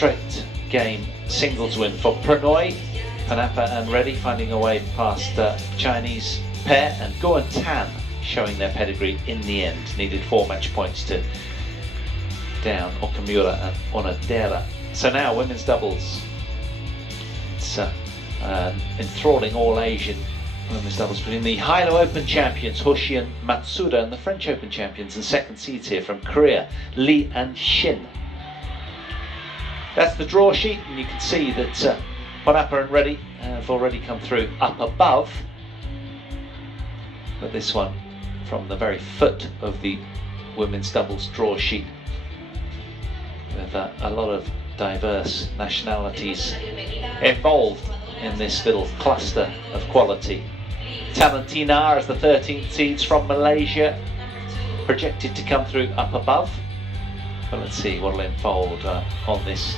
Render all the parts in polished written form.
straight game singles win for Prannoy, Panapa and Reddy finding a way past Chinese pair, and Go and Tan showing their pedigree in the end. Needed 4 match points to down Okamura and Onodera. So now women's doubles. It's enthralling all Asian women's doubles between the Hilo Open champions Hoshi and Matsuda and the French Open champions and second seeds here from Korea, Lee and Shin. That's the draw sheet, and you can see that Panapa and Reddy have already come through up above. But this one from the very foot of the women's doubles draw sheet, with a lot of diverse nationalities involved in this little cluster of quality. Talentina as the 13th seeds from Malaysia, projected to come through up above. But let's see what will unfold on this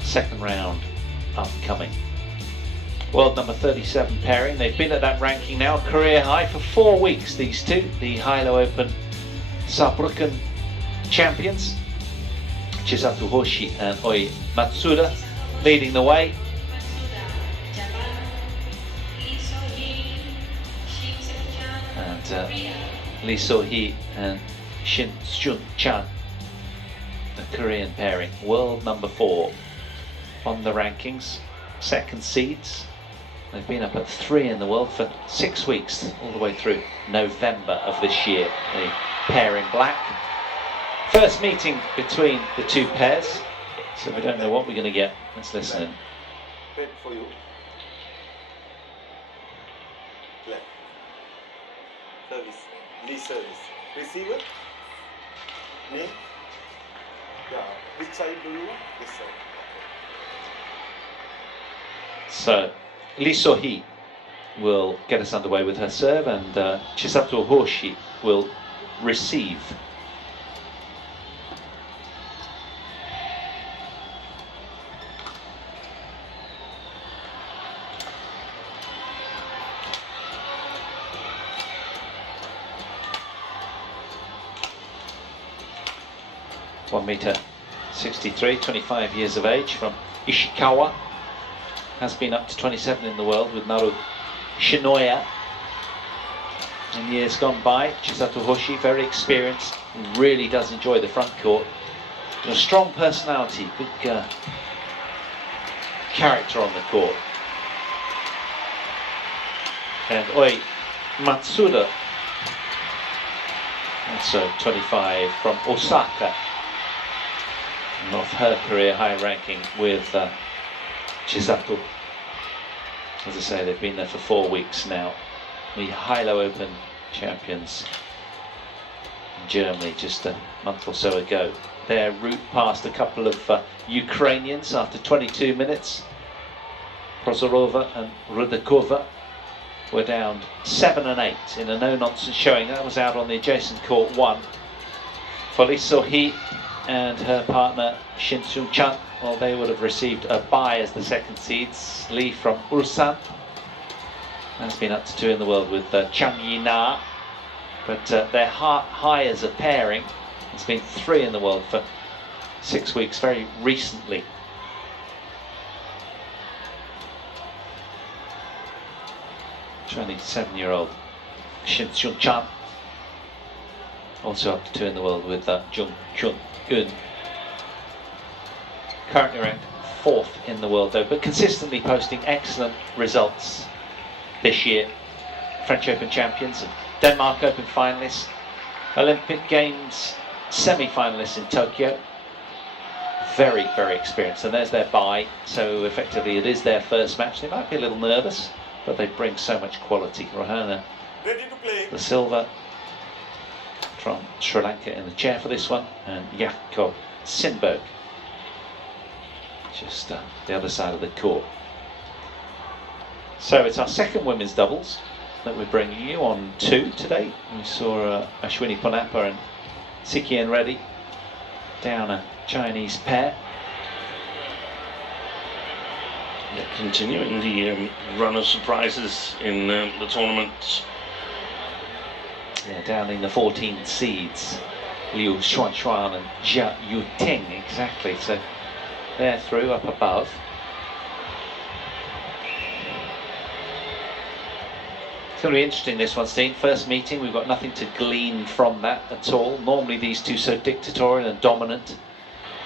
second round upcoming. World number 37 pairing. They've been at that ranking now, career high for 4 weeks, these two. The Hilo Open Saarbrücken champions, Chisato Hoshi and Oi Matsuda, leading the way. And Lee So-hee and Shin Seung-chan, the Korean pairing, world number 4 on the rankings, second seeds. They've been up at 3 in the world for 6 weeks, all the way through November of this year. The pair in black. First meeting between the two pairs, so we don't know what we're going to get. Let's listen in. Wait for you. Left. Service. Lee service. Receiver. Name. Yeah. Which side do you want? This side. So, Lee So-hee will get us underway with her serve, and Chisato Hoshi will receive. (1m63), 25 years of age, from Ishikawa. Has been up to 27 in the world with Naru Shinoya in years gone by. Chisato Hoshi, very experienced, really does enjoy the front court. A strong personality, good character on the court. And Oi Matsuda, also 25, from Osaka, and off her career high ranking with Chisato. As I say, they've been there for 4 weeks now. The Hilo Open champions in Germany just a month or so ago. Their route past a couple of Ukrainians after 22 minutes. Prozorova and Rudakova were down 7 and 8 in a no-nonsense showing. That was out on the adjacent court 1. For Lee So-hee and her partner Shin Seung-chan, well, they would have received a bye as the second seeds. Lee from Ulsan has been up to 2 in the world with Chang Yi-na, but their high as a pairing has been 3 in the world for 6 weeks, very recently. (27-year-old Shin Seung-chan, also up to 2 in the world with Jung Kyun-eun. Currently ranked 4th in the world though, but consistently posting excellent results this year. French Open champions and Denmark Open finalists, Olympic Games semi-finalists in Tokyo. Very, very experienced, and there's their bye, so effectively it is their first match. They might be a little nervous, but they bring so much quality. Rohana the Silva from Sri Lanka in the chair for this one, and Jakob Sinberg just the other side of the court. So it's our second women's doubles that we're bringing you on 2 today. We saw Ashwini Ponappa and Sikien Reddy down a Chinese pair. Yeah, continuing the run of surprises in the tournament. Yeah, down in the 14 seeds. Liu Xuanshuan and Jia Yuting, exactly. So they're through up above. It's going to be interesting, this one, Steen. First meeting, we've got nothing to glean from that at all. Normally these two so dictatorial and dominant.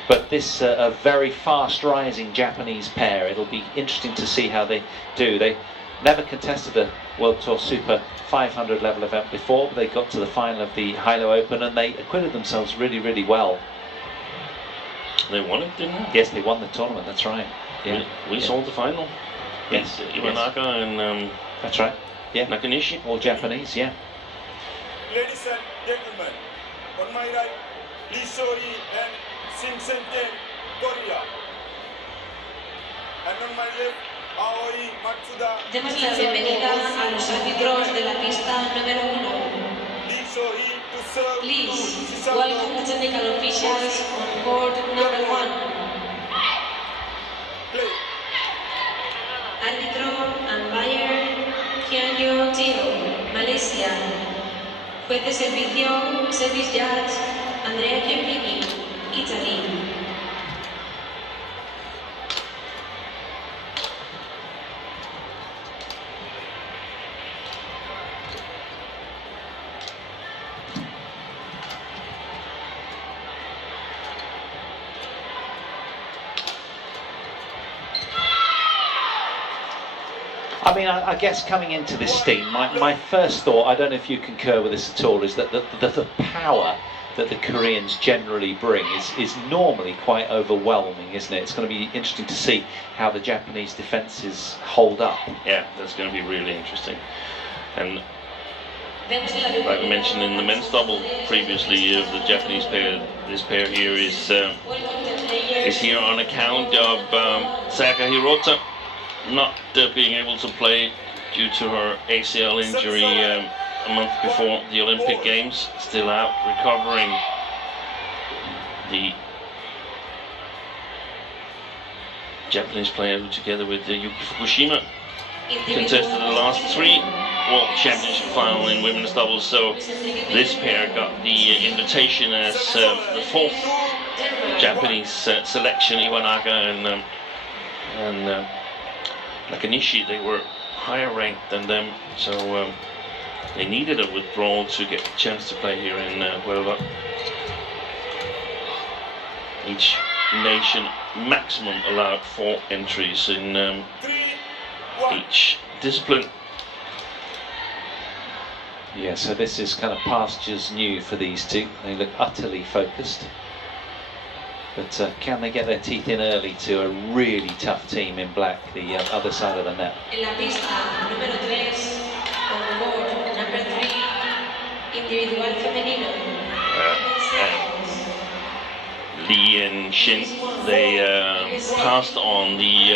But this a very fast rising Japanese pair. It'll be interesting to see how they do. They never contested a World Tour Super 500 level event before, but they got to the final of the Hilo Open and they acquitted themselves really, really well. They won it, didn't they? Yes, they won the tournament, that's right. Yeah. We saw the final. Yes. Iwanaka and that's right. Yeah. Nakanishi. All Japanese, yeah. Ladies and gentlemen, on my right, Lee Sori and Shin Korea. And on my left, Aoi Matsuda. Demos la bienvenida a los árbitros de la pista número 1. Lee Sori to serve. Please, welcome the technical officials on court number 1. Play. Árbitro umpire Hyunyo Teo, Malaysia. Juez de servicio, service judge Andrea Chiappini, Italy. I mean, I guess coming into this team, my first thought, I don't know if you concur with this at all, is that the power that the Koreans generally bring is normally quite overwhelming, isn't it? It's going to be interesting to see how the Japanese defences hold up. Yeah, that's going to be really interesting. And like I mentioned in the men's double previously, the Japanese pair, this pair here is here on account of Sayaka Hirota not being able to play due to her ACL injury a month before the Olympic Games, still out recovering. The Japanese player who, together with Yuki Fukushima, contested the last 3 World Championship final in women's doubles, so this pair got the invitation as the 4th Japanese selection. Iwanaka and Nakanishi, they were higher ranked than them, so they needed a withdrawal to get a chance to play here in Huelva. Each nation maximum allowed 4 entries in each discipline. Yeah, so this is kind of pastures new for these two. They look utterly focused. But can they get their teeth in early to a really tough team in black, the other side of the net? En la pista número 3, on court number 3, individual femenino. Lee and Shin, they passed on the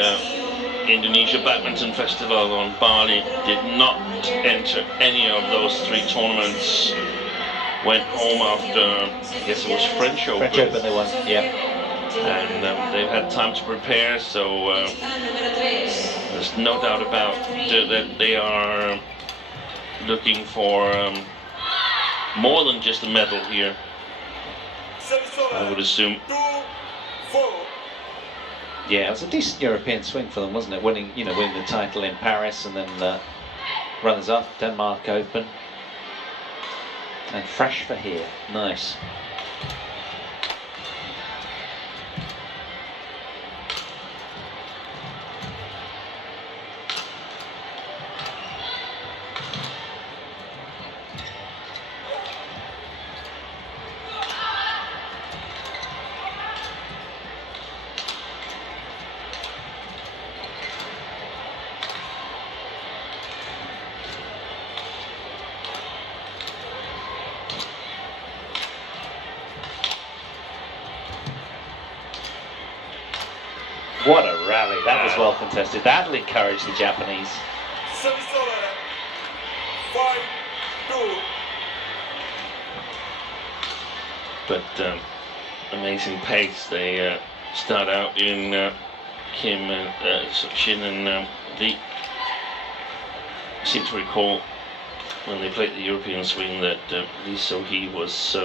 Indonesia Badminton Festival on Bali, did not enter any of those 3 tournaments. Went home after, I guess it was French Open. French Open they won, yeah. And they've had time to prepare, so there's no doubt about that they are looking for more than just a medal here, I would assume. Yeah, it was a decent European swing for them, wasn't it? Winning the title in Paris and then runners-up, Denmark Open. And fresh for here, nice. What a rally, that was well contested. That'll encourage the Japanese. But amazing pace. They start out in Kim and Shin and Lee. I seem to recall when they played the European swing that Lee So-hee was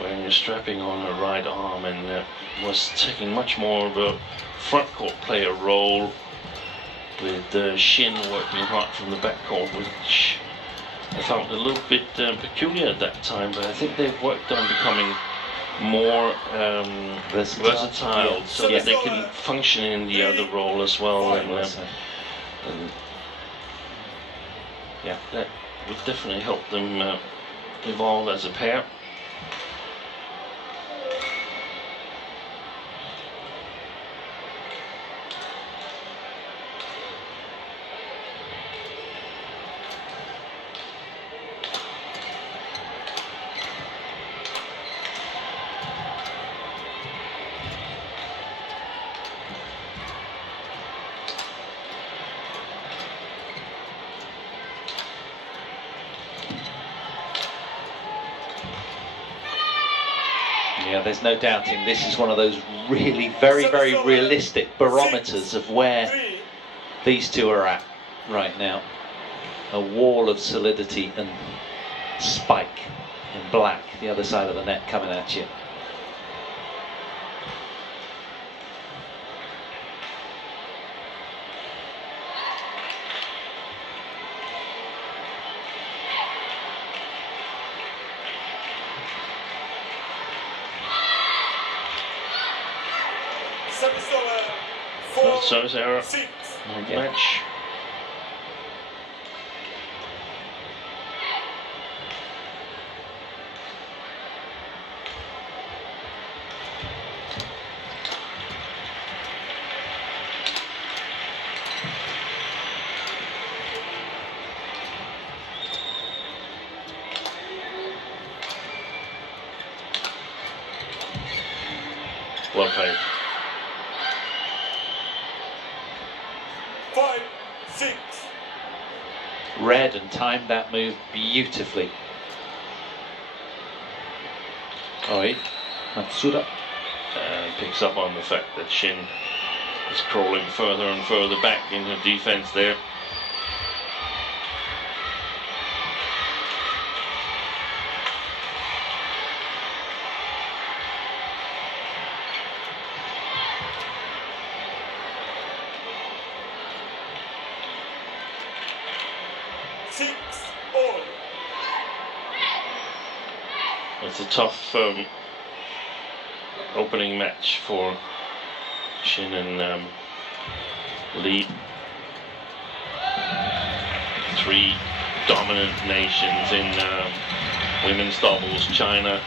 when you're strapping on the right arm, and was taking much more of a front court player role, with Shin working hard from the back court, which I found a little bit peculiar at that time, but I think they've worked on becoming more versatile, so that they can function in the other role as well, and yeah, that would definitely help them evolve as a pair. Yeah, there's no doubting this is one of those really very realistic barometers of where these two are at right now. A wall of solidity and spike in black, the other side of the net coming at you. First service error of the match. Well played. 5-6. Read and timed that move beautifully. Oi, Matsuda. Picks up on the fact that Shin is crawling further and further back in her defense there. It's a tough opening match for Shin and Lee. Three dominant nations in women's doubles: China,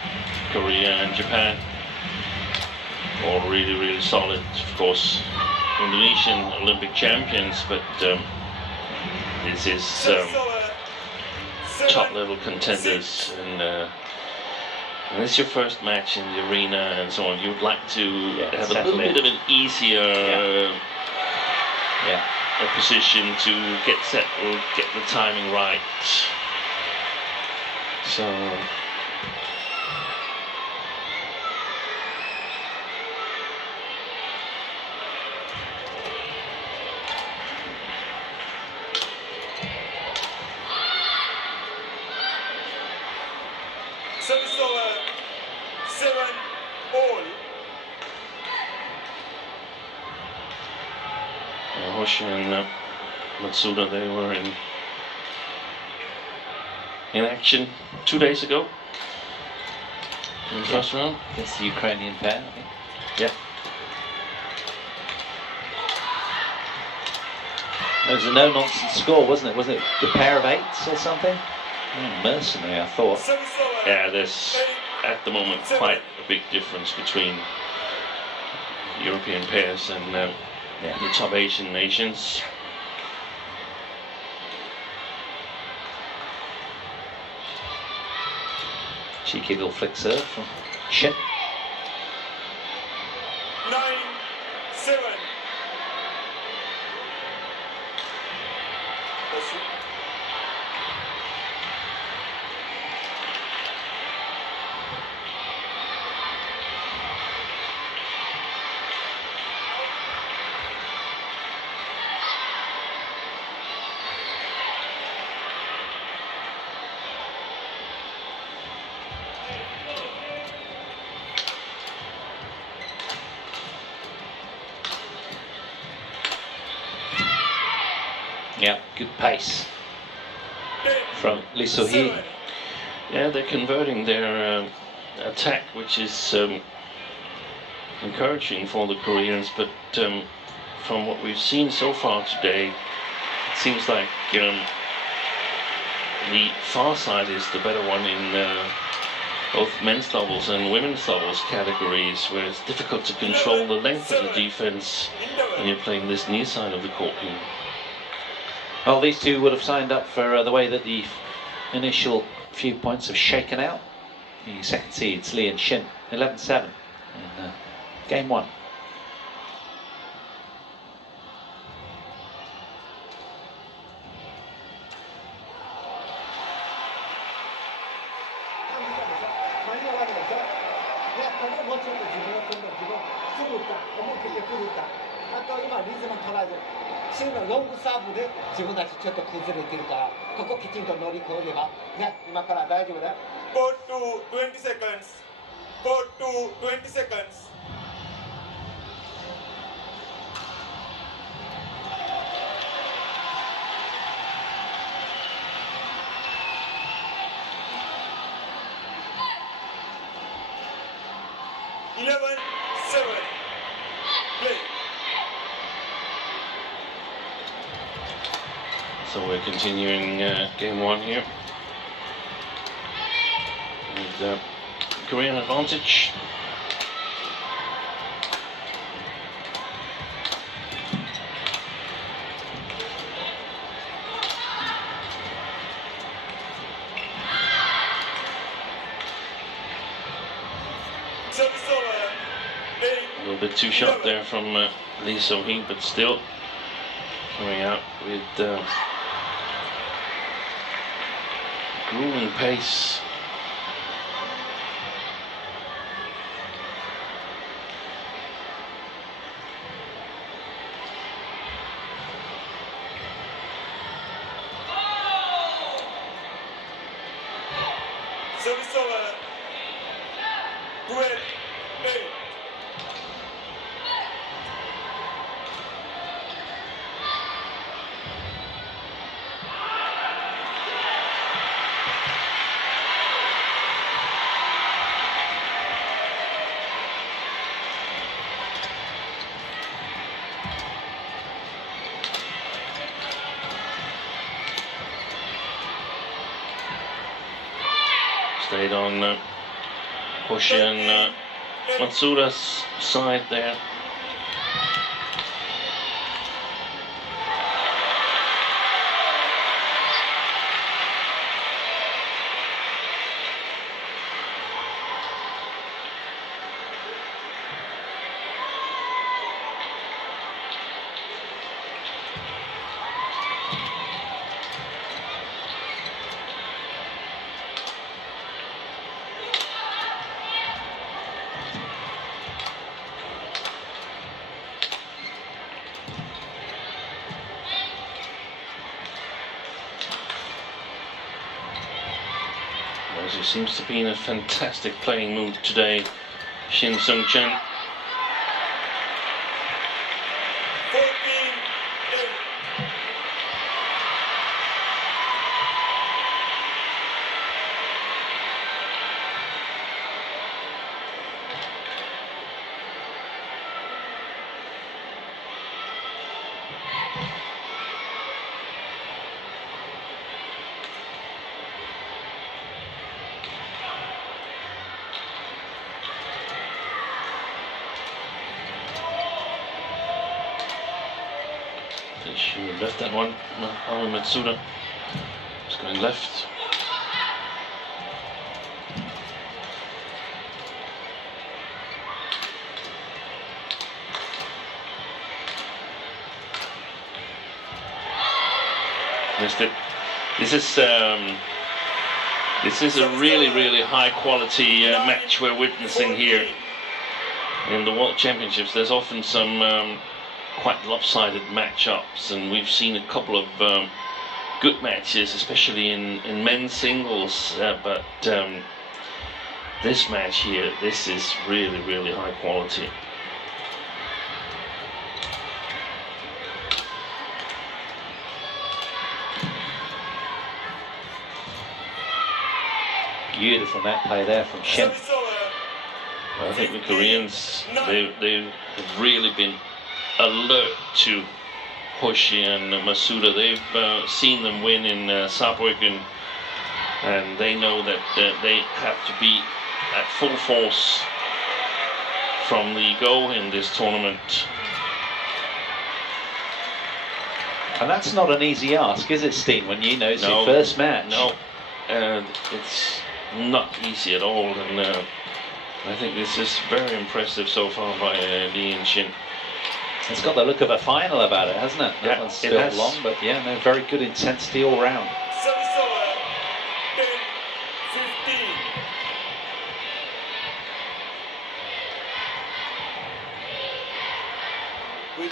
Korea and Japan. All really solid. Of course, Indonesian Olympic champions, but this is top level contenders, and it's your first match in the arena and so on. You'd like to have a little bit of an easier position to get set or get the timing right. So Hoshi and Matsuda, they were in action 2 days ago in the first round. Against the Ukrainian pair, I think. Yeah. It was a no-nonsense score, wasn't it? Wasn't it the pair of eights or something? Mercenary, I thought. Yeah, there's at the moment quite a big difference between European pairs and the top Asian nations. Cheeky little flick serve from Shin. 9-7. Yeah, good pace from Lee So-hee. Yeah, they're converting their attack, which is encouraging for the Koreans, but from what we've seen so far today, it seems like the far side is the better one in both men's doubles and women's doubles categories, where it's difficult to control the length of the defense when you're playing this near side of the court here. Well, these two would have signed up for the way that the initial few points have shaken out. The second seeds, Lee and Shin, 11-7 in game one. Shin のロングサーブで自分たちちょっと崩れてるから、ここきちんと乗り越えればね、今から大丈夫だよ。Go to 20 seconds. Go to 20 seconds. So we're continuing game one here with Korean advantage. A little bit too sharp there from Lee So-hee, but still coming out with grueling pace. Service over. 12-8. Stayed on Hoshi and Matsuda's side there. He seems to be in a fantastic playing mood today, Shin Sung-chen. She left that one. Matsuda is going left. Missed it. This is a really high quality match we're witnessing here in the World Championships. There's often some quite lopsided matchups, and we've seen a couple of good matches, especially in men's singles, but this match here, this is really high quality. Beautiful net play there from Shin. I think the Koreans, they've really been alert to Hoshi and Matsuda. They've seen them win in Saarbrücken, and they know that they have to be at full force from the go in this tournament. And that's not an easy ask, is it, Steen, when you know it's your first match? No, it's not easy at all, and I think this is very impressive so far by Lee and Shin. It's got the look of a final about it, hasn't it? That one's still long, but yeah, no, very good intensity all round. Service over, 10-15. With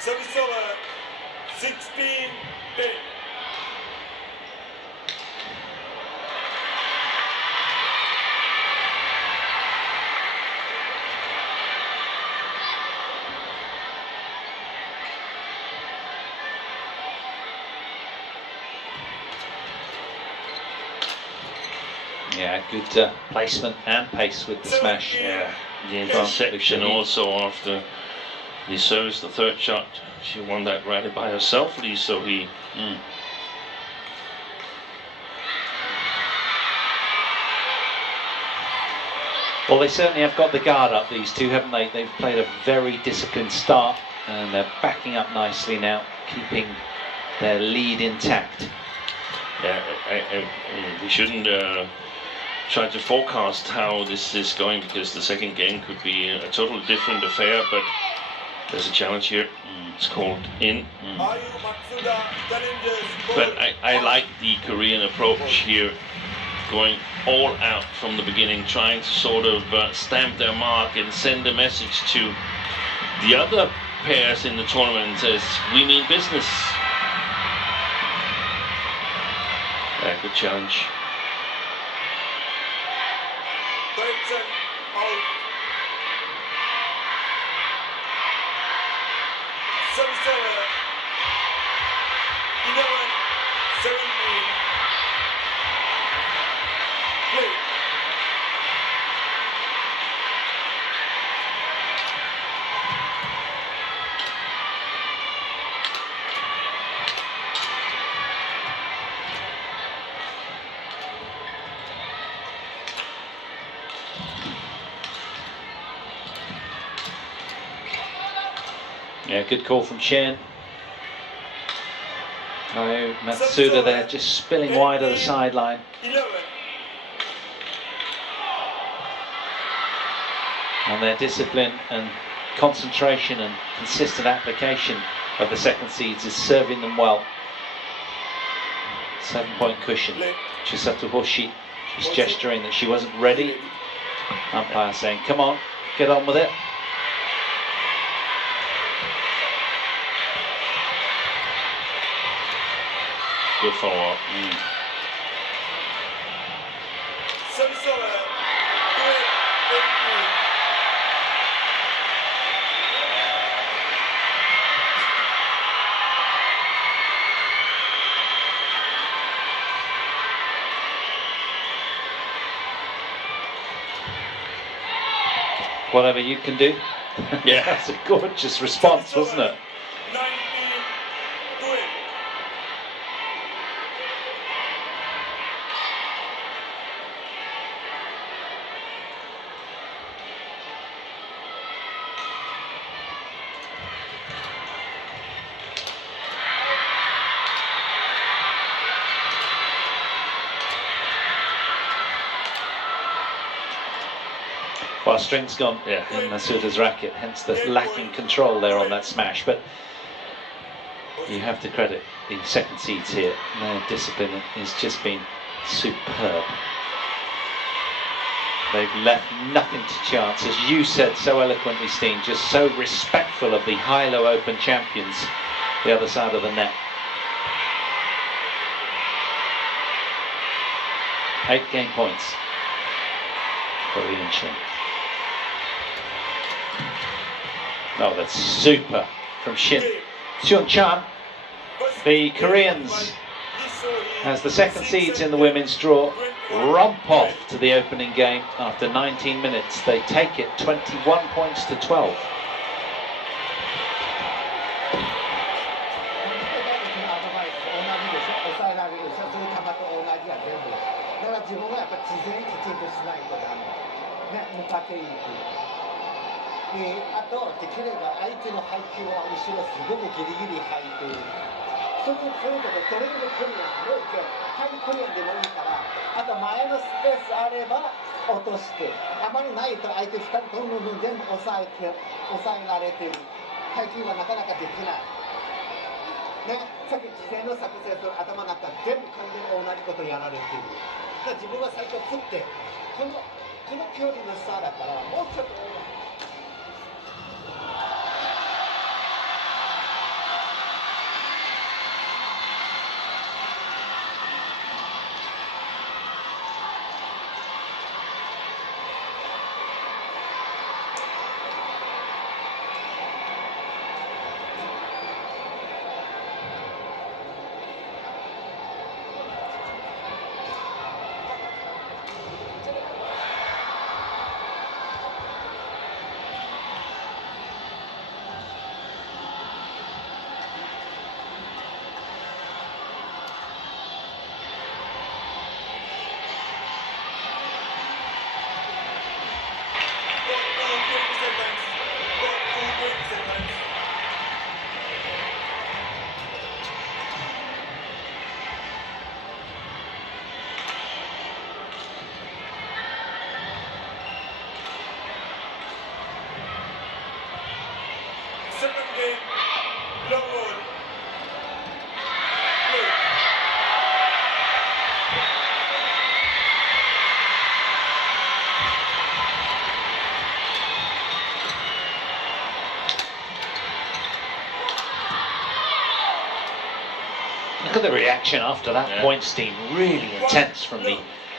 service over, 16-10. Yeah, good placement and pace with the smash. Yeah, the interception also after the service, the third shot. She won that rally by herself, Lee, so he... Well, they certainly have got the guard up, these two, haven't they? They've played a very disciplined start, and they're backing up nicely now, keeping their lead intact. Yeah, we shouldn't try to forecast how this is going, because the second game could be a totally different affair, but there's a challenge here. It's called in. But I like the Korean approach here, going all out from the beginning, trying to sort of stamp their mark and send a message to the other pairs in the tournament as we mean business. Yeah, good challenge. Correction, out. Service over, 11-17. Play. Yeah, good call from Shin. Oh, Matsuda there, just spilling wide of the sideline. 11. And their discipline and concentration and consistent application of the second seeds is serving them well. 7-point cushion. Chisato Hoshi just gesturing that she wasn't ready. Umpire saying, come on, get on with it. Good follow-up. Service over, 12-18. Whatever you can do. Yeah. That's a gorgeous response, wasn't it? 19-20. Well, string's gone in Matsuda's racket, hence the lacking control there on that smash. But You have to credit the second seeds here. Their discipline has just been superb. They've left nothing to chance, as you said so eloquently, Steen, just so respectful of the high-low open champions, the other side of the net. 8 game points for Lee and Shin. Oh, that's super from Shin. Seon-chan, the Koreans, as the second seeds in the women's draw, romp off to the opening game after 19 minutes. They take it 21 points to 12. Second game, long ball. Play. Look at the reaction after that point, Steen. Really intense from the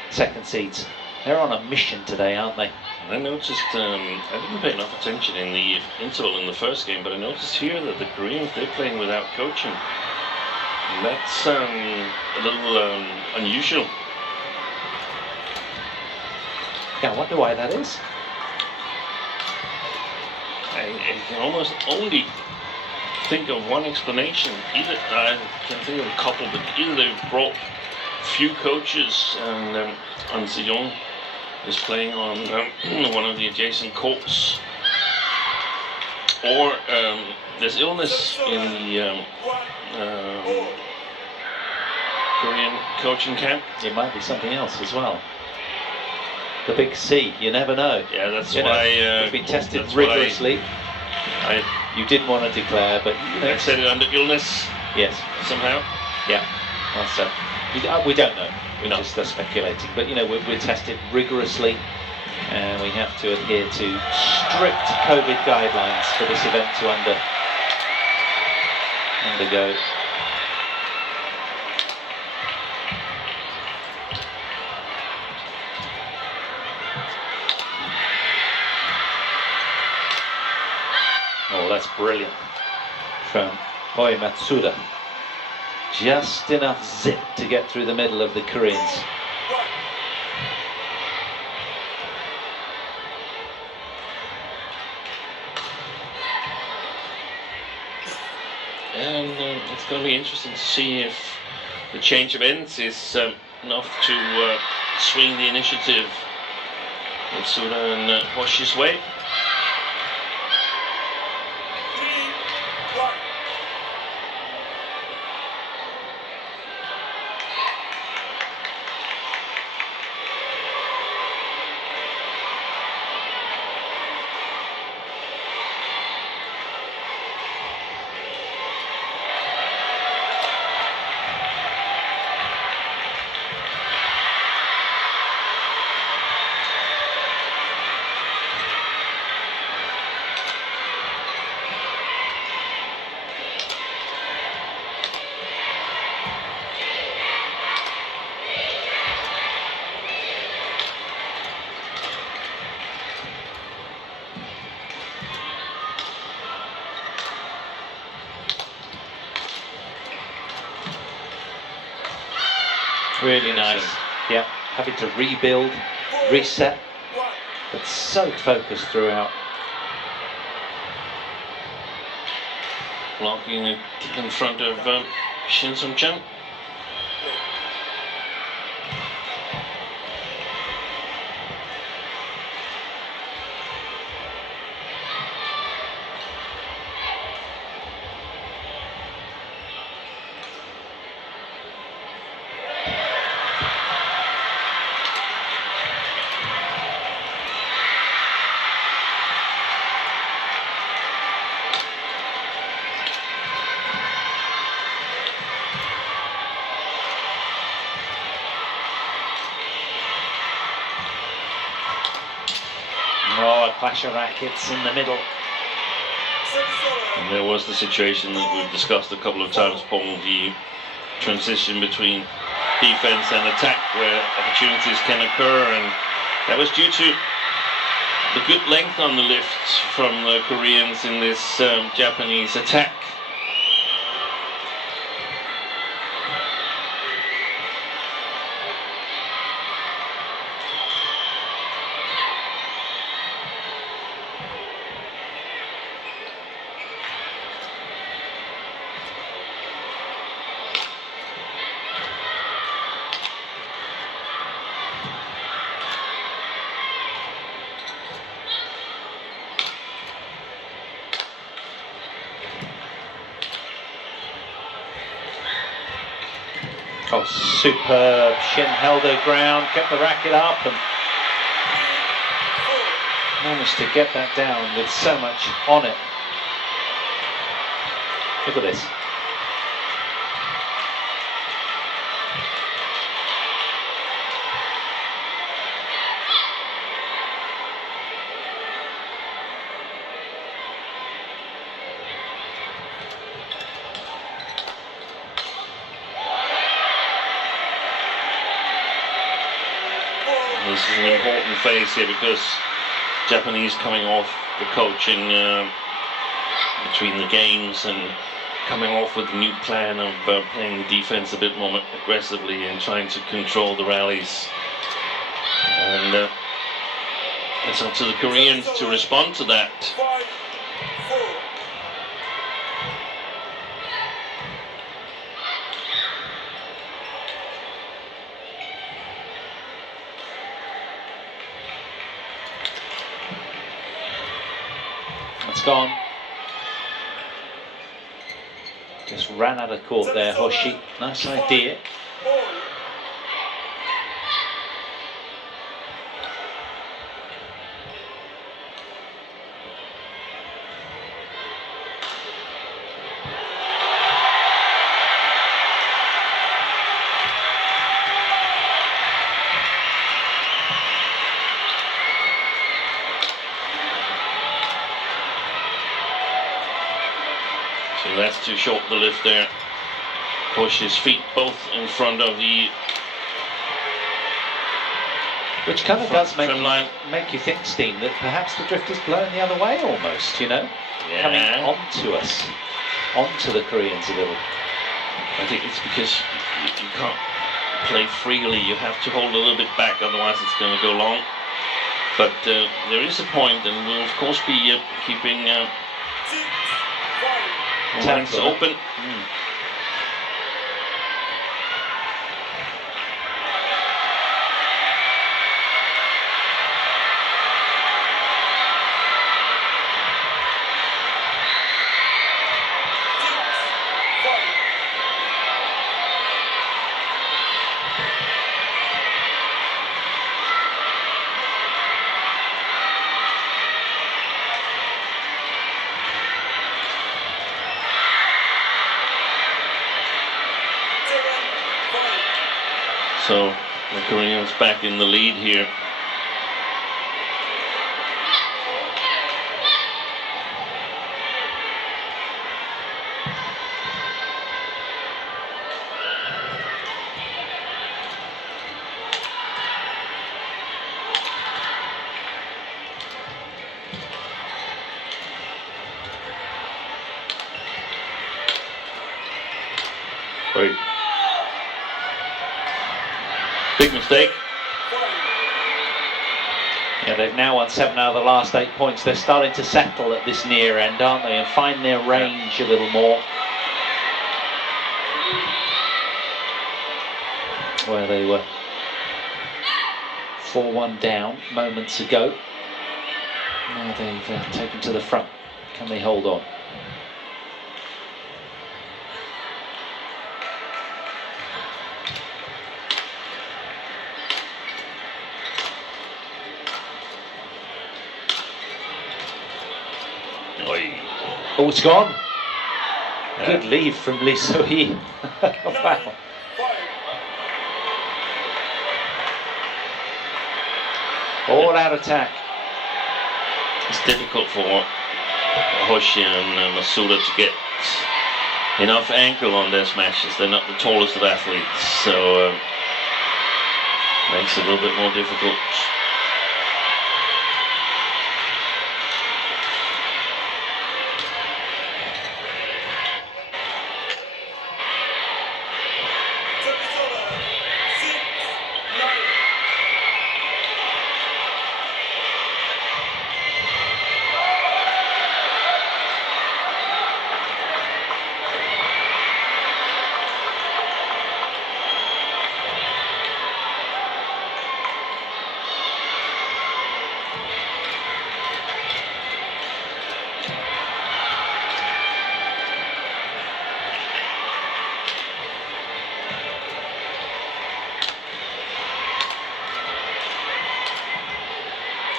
second seeds. They're on a mission today, aren't they? I noticed, I didn't pay enough attention in the interval in the first game, but I noticed here that the Koreans, they're playing without coaching. And that's a little unusual. Yeah, I wonder why that is. I can almost only think of one explanation. Either, I can think of a couple, but either they've brought few coaches and An-se-young is playing on one of the adjacent courts, or there's illness in the Korean coaching camp. It might be something else as well. The big C, you never know. Yeah, that's you why you've been tested rigorously. You didn't want to declare, but you know, I said it under illness. Yes, somehow. Yeah, well, so we don't know. We're just speculating, but you know, we're tested rigorously, and we have to adhere to strict COVID guidelines for this event to undergo. Oh, that's brilliant from Matsuda. Just enough zip to get through the middle of the Koreans. And it's going to be interesting to see if the change of ends is enough to swing the initiative Matsuda and Hoshi's way. Really nice. Yeah, having to rebuild, reset, but so focused throughout. Blocking it in front of Shin Chen. Oh, a clash of rackets in the middle. And there was the situation that we've discussed a couple of times, Paul, the transition between defense and attack where opportunities can occur, and that was due to the good length on the lifts from the Koreans in this Japanese attack. Oh, superb. Shin held her ground, kept the racket up, and managed to get that down with so much on it. Look at this. This is an important phase here because Japanese coming off the coaching between the games and coming off with a new plan of playing the defense a bit more aggressively and trying to control the rallies. And it's up to the Koreans to respond to that. It's gone. Just ran out of court there, Hoshi. Nice idea. So that's too short, the lift there. Push his feet both in front of the Which kind of does make trimline. make you think, Steen, that perhaps the drift is blowing the other way almost, you know? Yeah. Coming onto us, onto the Koreans a little. I think it's because you can't play freely. You have to hold a little bit back, otherwise it's going to go long. But there is a point, and we'll of course be keeping lines open. So the Koreans back in the lead here. Right. Big mistake. Yeah, they've now won 7 out of the last 8 points. They're starting to settle at this near end, aren't they, and find their range a little more. Where they were 4-1 down moments ago. Now they've taken to the front. Can they hold on? Oh, it's gone. Good lead from Lee So-hee. Wow. All out attack. It's difficult for Hoshi and Matsuda to get enough ankle on their smashes. They're not the tallest of athletes, so makes it a little bit more difficult.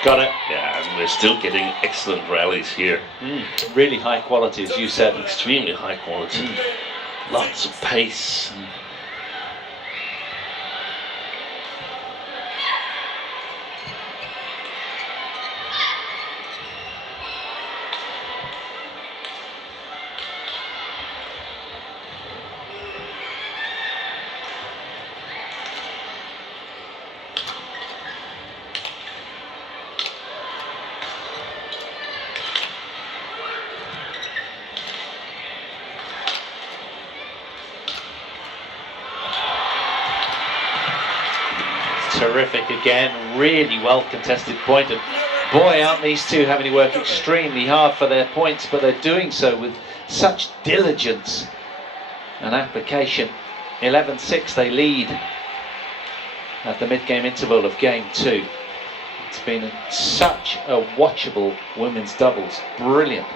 Got it. Yeah, and we're still getting excellent rallies here. Really high quality, as you said. Extremely high quality. Lots of pace. Terrific again, really well contested point, and boy aren't these two having to work extremely hard for their points, but they're doing so with such diligence and application. 11-6 they lead at the mid-game interval of game 2. It's been such a watchable women's doubles, brilliant.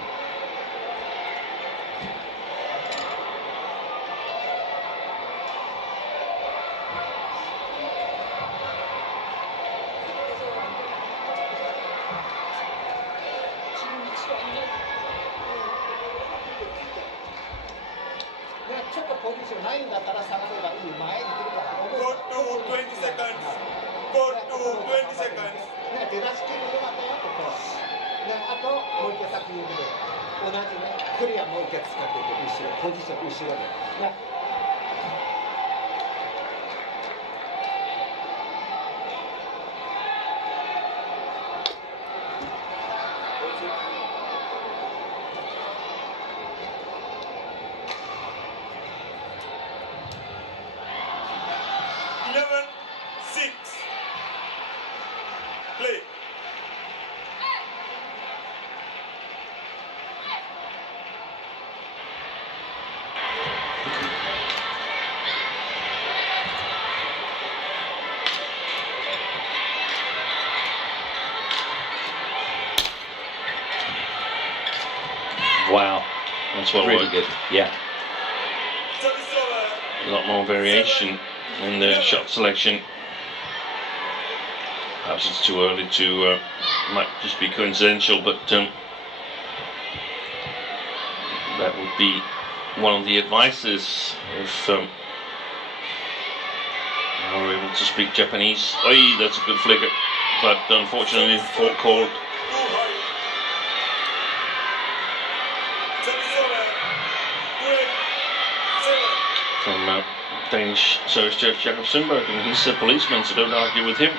Wow, that's well really worked. good. Yeah. A lot more variation in the shot selection. Perhaps it's too early to, might just be coincidental, but that would be one of the advices if we're able to speak Japanese. Oi, that's a good flicker, but unfortunately called. From Danish service judge Jakob Sundberg, and he's a policeman, so don't argue with him.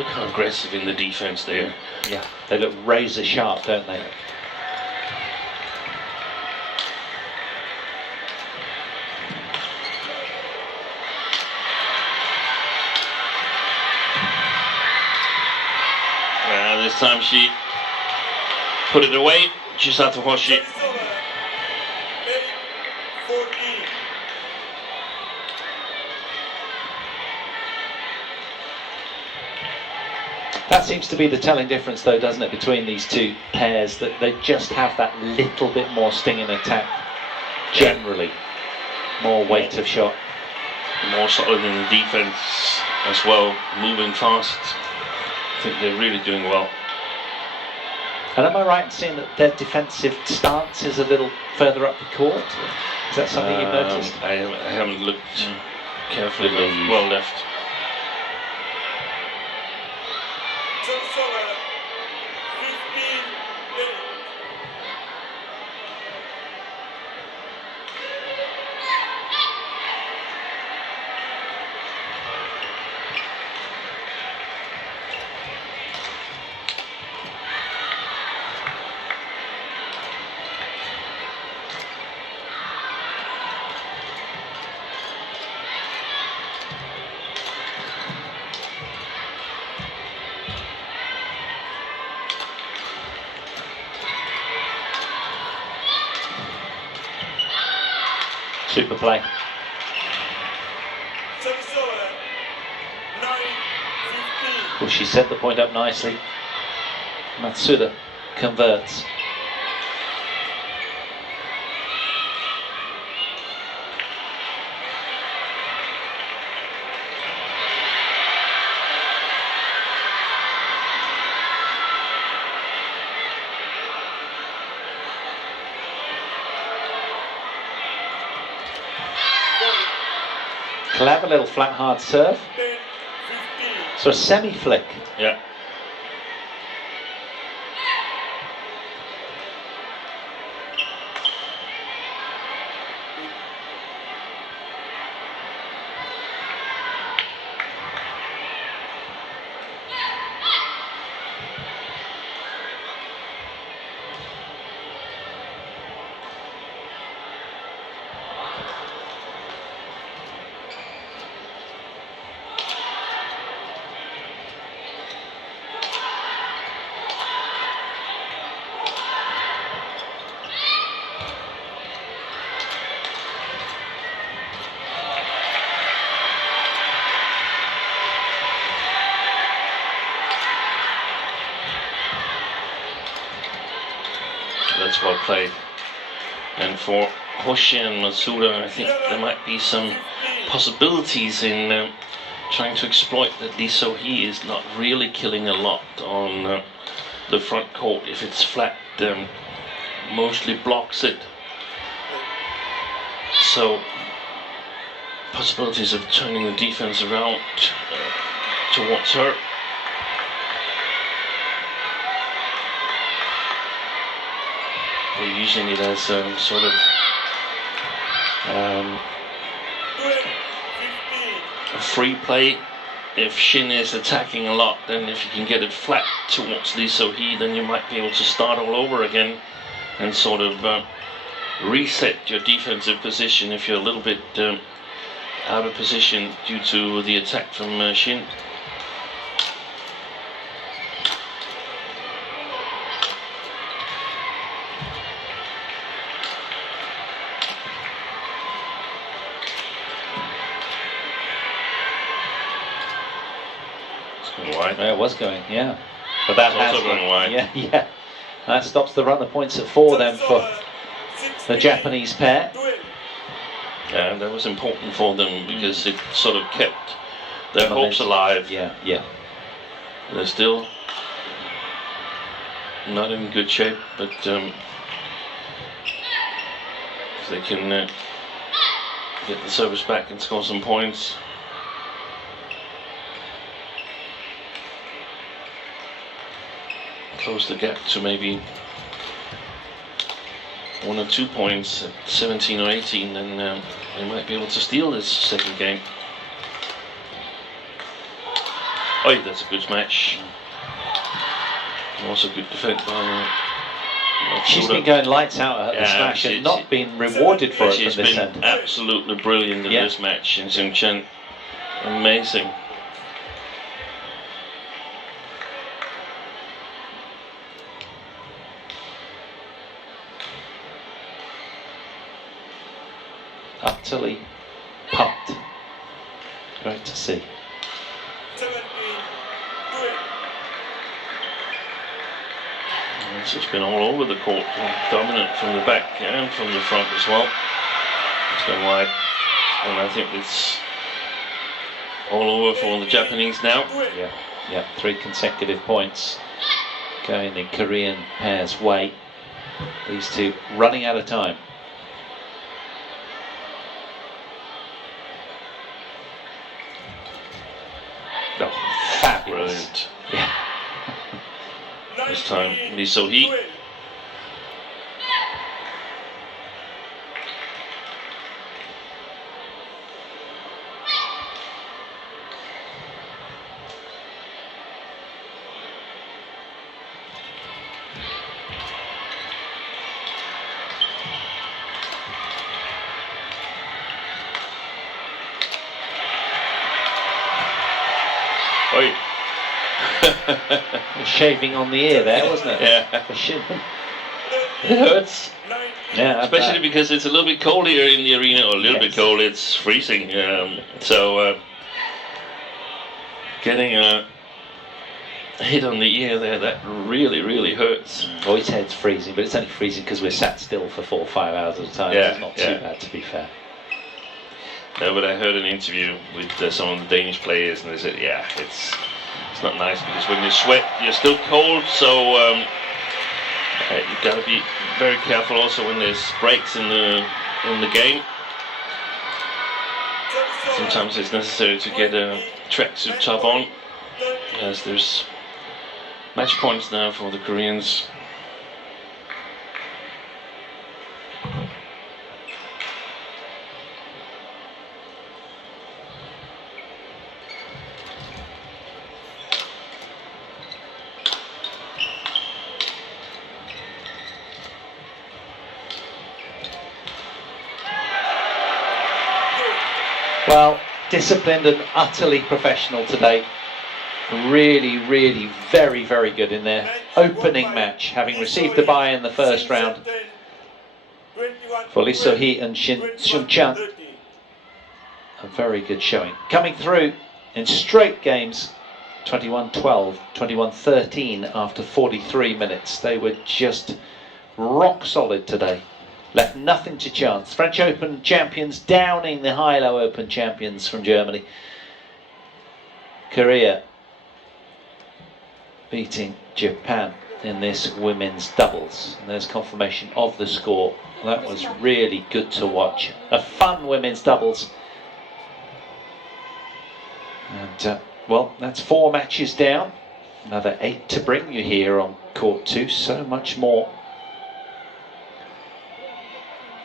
Look how aggressive in the defense there. Yeah, they look razor sharp, don't they? This time she put it away. Chisato Hoshi. Service over. 8-14. That seems to be the telling difference, though, doesn't it, between these two pairs, that they just have that little bit more sting in attack, generally. More weight of shot. More solid in the defense as well, moving fast. I think they're really doing well. And am I right in saying that their defensive stance is a little further up the court? Is that something you've noticed? I haven't looked carefully, but well left. Service over. 15-8. Super play. Service over. 9-15. Well, she set the point up nicely. Matsuda converts. Clever little flat hard serve. 10-15. So a semi-flick. Yeah. That's well played. And for Hoshi and Matsuda, I think there might be some possibilities in trying to exploit that Lee So-hee is not really killing a lot on the front court. If it's flat, mostly blocks it. So possibilities of turning the defense around towards her. We're using it as sort of a free play. If Shin is attacking a lot, then if you can get it flat towards Lee So-hee, then you might be able to start all over again and sort of reset your defensive position if you're a little bit out of position due to the attack from Shin. Wide. It was going, yeah. But that It's has also going wide. Yeah, yeah. That stops the run. The points at 4 then for the Japanese pair. Yeah, that was important for them because it sort of kept their hopes alive. Yeah, yeah. They're still not in good shape, but if they can get the service back and score some points. Close the gap to maybe 1 or 2 points at 17 or 18, then they might be able to steal this second game. Oh, that's a good smash. Also good defense by She's Matsuda. been going lights out at the Yeah, smash and not been rewarded for it She's from this been end. absolutely brilliant in this match, and Sung Chen, amazing. Utterly pumped. Great to see. 17, 12. She's been all over the court, dominant from the back and from the front as well. It's going wide, and I think it's all over for the Japanese now. Yeah, 3 consecutive points going the Korean pair's way. These two running out of time. Oh, fabulous. Brilliant. Yeah. This time, Lee So-hee. Oi. Shaving on the ear there, wasn't it? Yeah. For Shin. It hurts. Yeah, Especially because it's a little bit cold here in the arena, or a little bit cold, it's freezing. Getting a hit on the ear there, that really, really hurts. Oh, his head's freezing, but it's only freezing because we're sat still for 4 or 5 hours at a time. Yeah, It's not too bad, to be fair. No, but I heard an interview with some of the Danish players, and they said, yeah, it's not nice because when you sweat, you're still cold, so you've got to be very careful also when there's breaks in the game. Sometimes it's necessary to get a tracksuit top on, as there's match points now for the Koreans. Well, disciplined and utterly professional today. Really, really very, very good in their opening match, having received the bye in the first round for Lee So-hee and Shin Chan. A very good showing. Coming through in straight games, 21-12, 21-13 after 43 minutes. They were just rock solid today. Left nothing to chance. French Open champions downing the high-low Open champions from Germany. Korea beating Japan in this women's doubles. And there's confirmation of the score. That was really good to watch. A fun women's doubles. And well, that's 4 matches down. Another 8 to bring you here on court 2. So much more.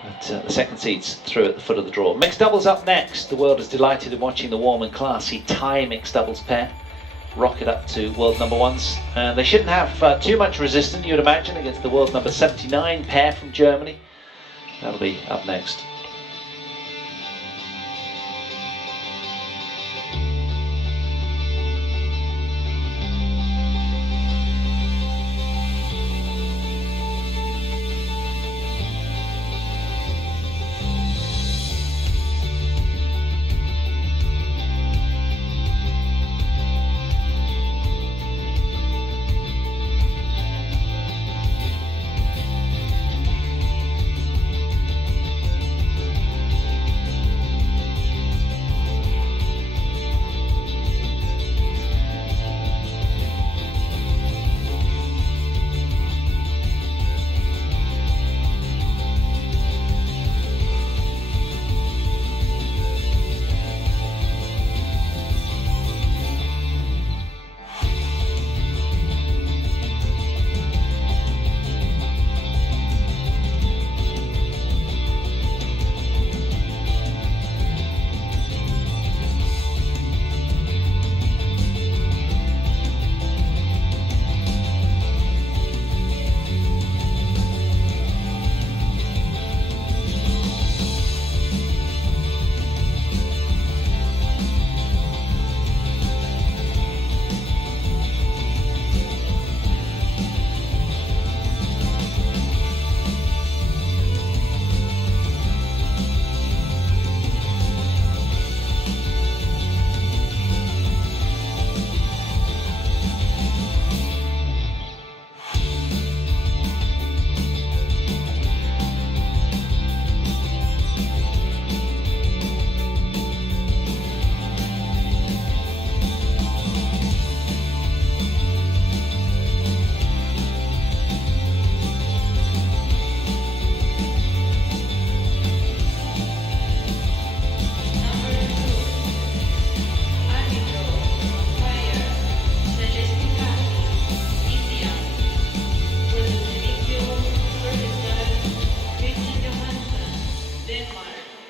But the second seed's through at the foot of the draw. Mixed doubles up next. The world is delighted in watching the warm and classy Thai mixed doubles pair rocket up to world number 1s. And they shouldn't have too much resistance, you'd imagine, against the world number 79 pair from Germany. That'll be up next.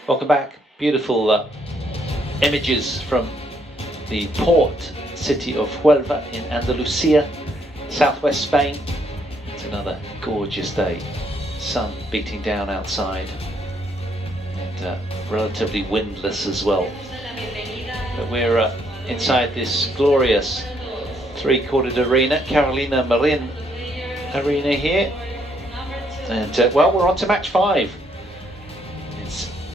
Welcome back. Beautiful images from the port city of Huelva in Andalusia, southwest Spain. It's another gorgeous day. Sun beating down outside and relatively windless as well. But we're inside this glorious three-quartered arena, Carolina Marin Arena here. And well, we're on to match 5.